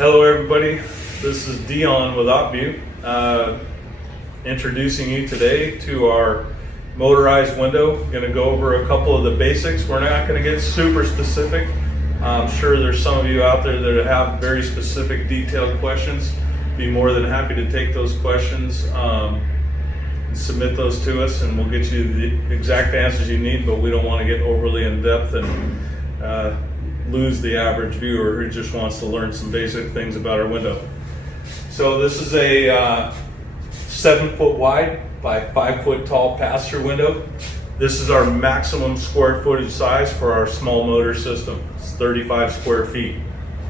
Hello everybody, this is Dion with OPTVUE, introducing you today to our motorized window. Going to go over a couple of the basics. We're not going to get super specific. I'm sure there's some of you out there that have very specific detailed questions. Be more than happy to take those questions, submit those to us, and we'll get you the exact answers you need, but we don't want to get overly in depth and lose the average viewer who just wants to learn some basic things about our window. So this is a 7 foot wide by 5 foot tall pass-through window. This is our maximum square footage size for our small motor system. It's 35 square feet.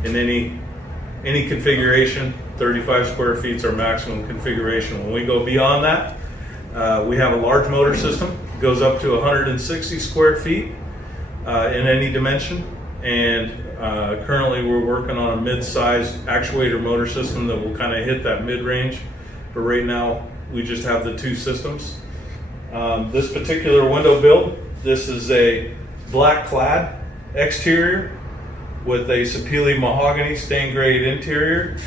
In any configuration, 35 square feet is our maximum configuration. When we go beyond that, we have a large motor system. It goes up to 160 square feet in any dimension. And currently we're working on a mid-sized actuator motor system that will kind of hit that mid-range. But right now we just have the two systems. This particular window build, this is a black Clad exterior with a Sapele Mahogany stained grade interior.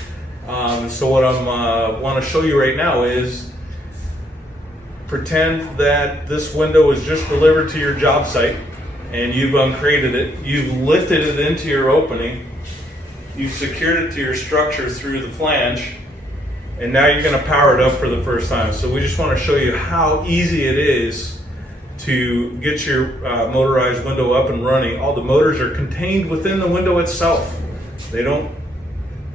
So what I want to show you right now is pretend that this window is just delivered to your job site and you've uncrated it, you've lifted it into your opening, you've secured it to your structure through the flange, and now you're going to power it up for the first time. So we just want to show you how easy it is to get your motorized window up and running. All the motors are contained within the window itself. The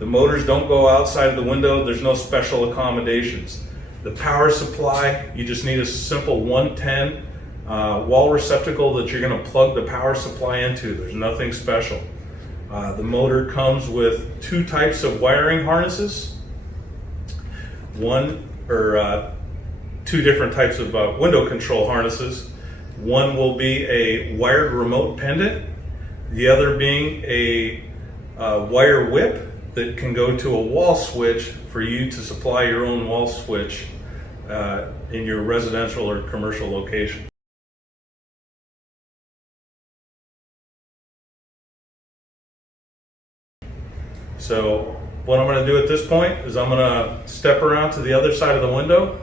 motors don't go outside of the window. There's no special accommodations. The power supply, you just need a simple 110 wall receptacle that you're going to plug the power supply into. There's nothing special. The motor comes with two types of wiring harnesses. Two different types of window control harnesses. One will be a wired remote pendant, the other being a wire whip that can go to a wall switch for you to supply your own wall switch in your residential or commercial location. So what I'm going to do at this point is I'm going to step around to the other side of the window,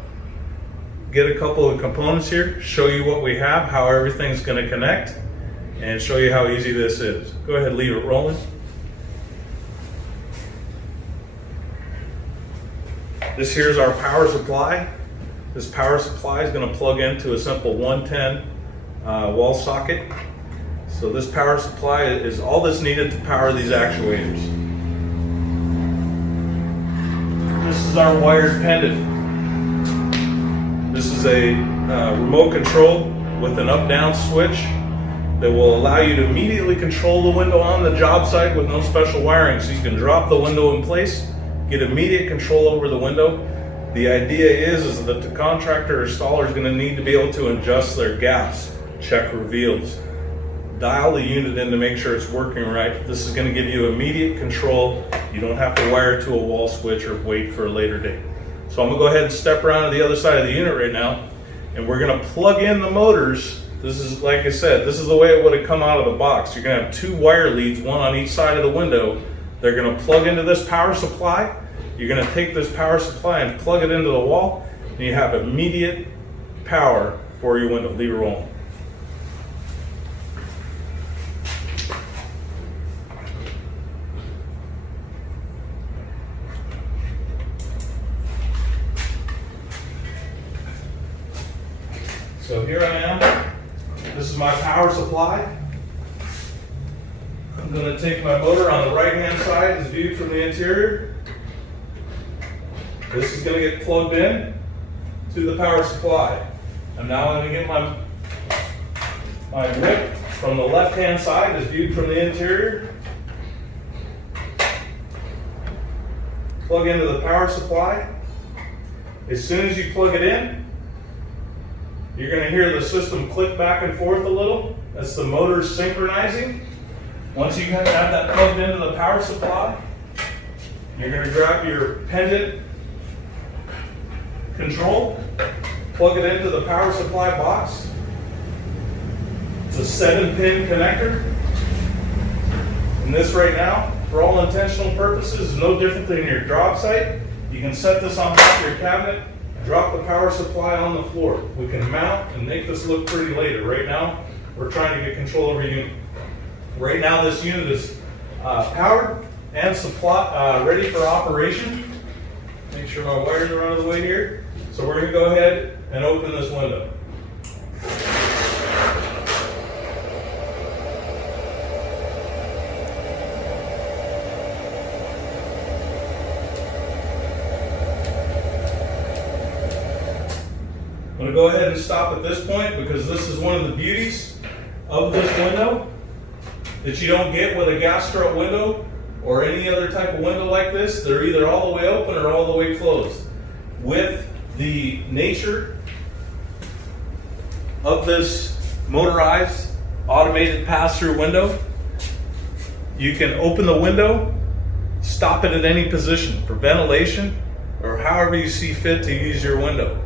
get a couple of components here, show you what we have, how everything's going to connect, and show you how easy this is. Go ahead and leave it rolling. This here's our power supply. This power supply is going to plug into a simple 110 wall socket. So this power supply is all that's needed to power these actuators. This is our wired pendant. This is a remote control with an up-down switch that will allow you to immediately control the window on the job site with no special wiring. So you can drop the window in place, get immediate control over the window. The idea is that the contractor or installer is going to need to be able to adjust their gaps, check reveals, dial the unit in to make sure it's working right. This is going to give you immediate control. You don't have to wire to a wall switch or wait for a later date. So I'm going to go ahead and step around to the other side of the unit right now, and we're going to plug in the motors. This is, like I said, this is the way it would have come out of the box. You're going to have two wire leads, one on each side of the window. They're going to plug into this power supply. You're going to take this power supply and plug it into the wall, and you have immediate power for your window. Leave it rolling. So here I am. This is my power supply. I'm going to take my motor on the right-hand side as viewed from the interior. This is going to get plugged in to the power supply. And now I'm going to get my whip from the left-hand side as viewed from the interior. Plug into the power supply. As soon as you plug it in, you're going to hear the system click back and forth a little. That's the motor synchronizing. Once you have that plugged into the power supply, you're going to grab your pendant control, plug it into the power supply box. It's a 7-pin connector. And this right now for all intentional purposes, is no different than your drop site. You can set this on top of your cabinet, drop the power supply on the floor. We can mount and make this look pretty later. Right now, we're trying to get control over your unit. Right now, this unit is powered and supply ready for operation. Make sure my wires are out of the way here. So we're going to go ahead and open this window. I'm going to go ahead and stop at this point because this is one of the beauties of this window that you don't get with a gas strut window or any other type of window like this. They're either all the way open or all the way closed. With the nature of this motorized automated pass-through window, you can open the window, stop it at any position for ventilation or however you see fit to use your window.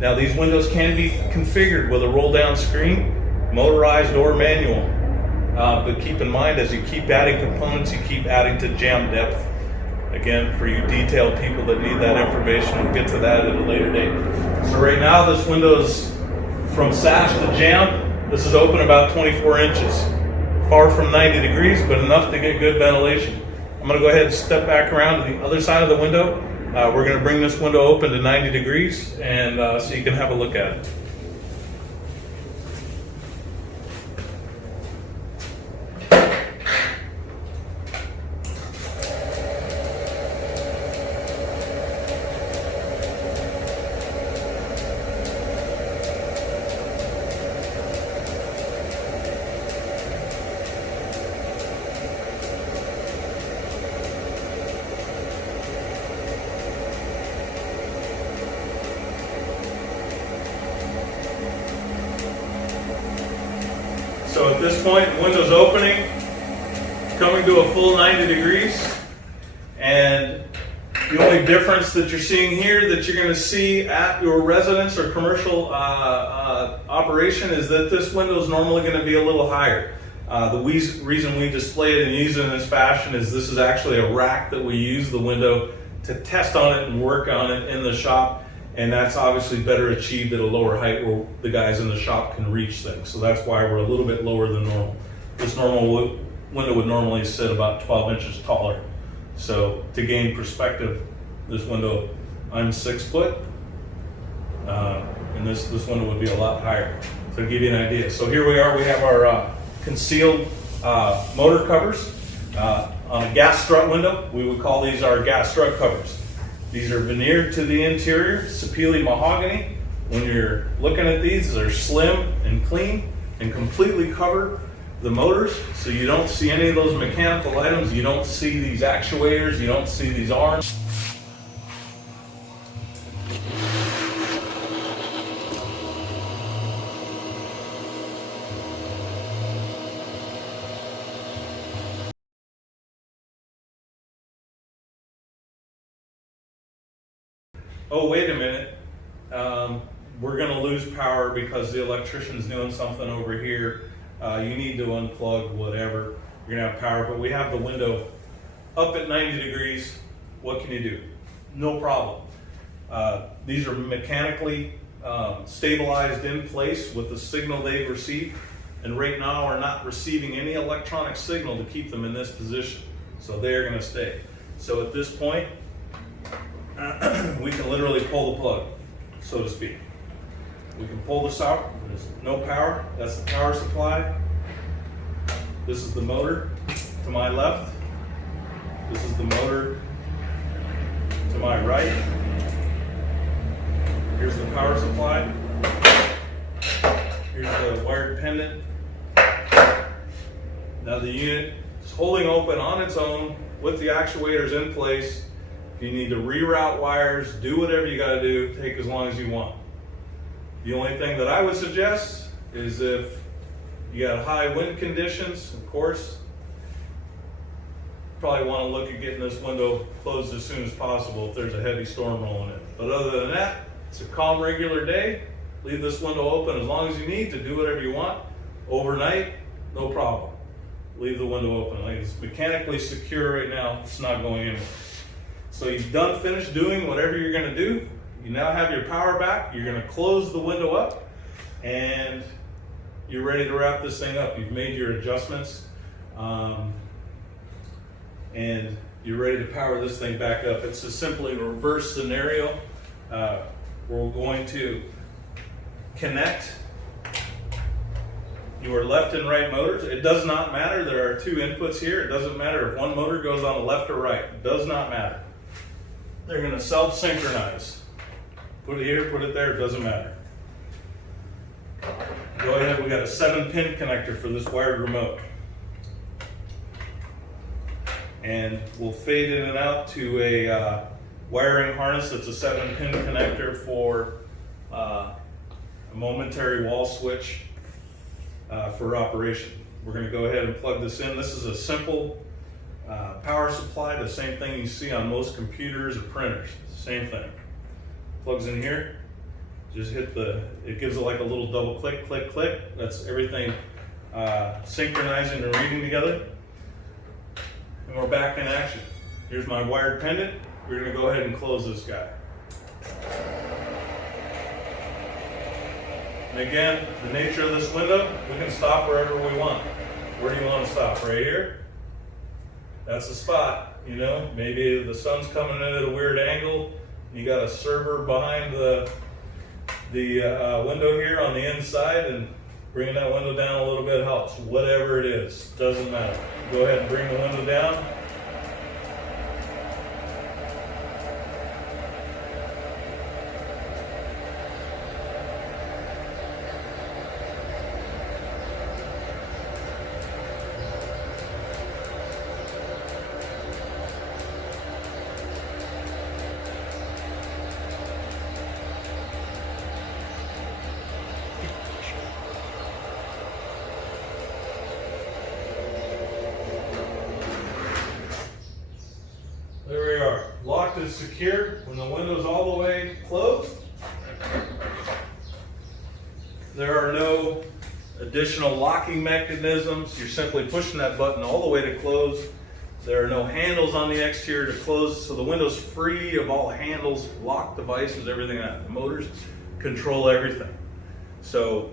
Now these windows can be configured with a roll down screen, motorized or manual. But keep in mind, as you keep adding components, you keep adding to jam depth. Again, for you detailed people that need that information, we'll get to that at a later date. So right now, this window is from sash to jam. This is open about 24 inches. Far from 90 degrees, but enough to get good ventilation. I'm gonna go ahead and step back around to the other side of the window. We're gonna bring this window open to 90 degrees and so you can have a look at it. So at this point, the window's opening, coming to a full 90 degrees, and the only difference that you're seeing here that you're going to see at your residence or commercial operation is that this window is normally going to be a little higher. The reason we display it and use it in this fashion is this is actually a rack that we use the window to test on it and work on it in the shop. And that's obviously better achieved at a lower height where the guys in the shop can reach things. So that's why we're a little bit lower than normal. This normal window would normally sit about 12 inches taller. So to gain perspective, this window, I'm 6 foot, and this window would be a lot higher. So to give you an idea. So here we are, we have our concealed motor covers. On a gas strut window, we would call these our gas strut covers. These are veneered to the interior, Sapele Mahogany. When you're looking at these, they're slim and clean and completely cover the motors, so you don't see any of those mechanical items. You don't see these actuators, you don't see these arms. Oh, wait a minute, we're gonna lose power because the electrician's doing something over here. You need to unplug whatever, you're gonna have power, but we have the window up at 90 degrees. What can you do? No problem. These are mechanically stabilized in place with the signal they've received, and right now are not receiving any electronic signal to keep them in this position. So they're gonna stay. So at this point, we can literally pull the plug, so to speak. We can pull this out, there's no power, that's the power supply. This is the motor to my left. This is the motor to my right. Here's the power supply. Here's the wired pendant. Now the unit is holding open on its own with the actuators in place. If you need to reroute wires, do whatever you got to do, take as long as you want. The only thing that I would suggest is if you got high wind conditions, of course, probably want to look at getting this window closed as soon as possible if there's a heavy storm rolling in. But other than that, it's a calm, regular day. Leave this window open as long as you need to do whatever you want. Overnight, no problem. leave the window open. Like it's mechanically secure right now, it's not going anywhere. So you've finished doing whatever you're gonna do. You now have your power back. You're gonna close the window up and you're ready to wrap this thing up. You've made your adjustments and you're ready to power this thing back up. It's a simply reverse scenario. We're going to connect your left and right motors. It does not matter. There are two inputs here. It doesn't matter if one motor goes on the left or right. It does not matter. They're going to self-synchronize. Put it here, put it there, it doesn't matter. Go ahead, we got a 7-pin connector for this wired remote. And we'll fade in and out to a wiring harness that's a 7-pin connector for a momentary wall switch for operation. We're going to go ahead and plug this in. This is a simple power supply, the same thing you see on most computers or printers. Same thing. Plugs in here. Just hit it gives it like a little double click, click, click. That's everything synchronizing and reading together. And we're back in action. Here's my wired pendant. We're going to go ahead and close this guy. And again, the nature of this window, we can stop wherever we want. Where do you want to stop? Right here? That's the spot. You know, maybe the sun's coming in at a weird angle. You got a server behind the window here on the inside, and bringing that window down a little bit helps. Whatever it is, doesn't matter. Go ahead and bring the window down. There we are. Locked and secure. When the window's all the way closed, there are no additional locking mechanisms. You're simply pushing that button all the way to close. There are no handles on the exterior to close, so the window's free of all handles, lock devices, everything like that. The motors control everything. So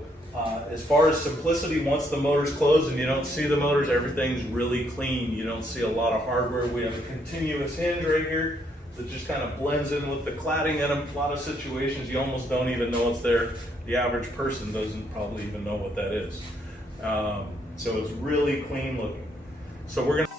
as far as simplicity, once the motor's closed and you don't see the motors, everything's really clean. You don't see a lot of hardware. We have a continuous hinge right here that just kind of blends in with the cladding in a lot of situations. You almost don't even know it's there. The average person doesn't probably even know what that is. So it's really clean looking. So we're going to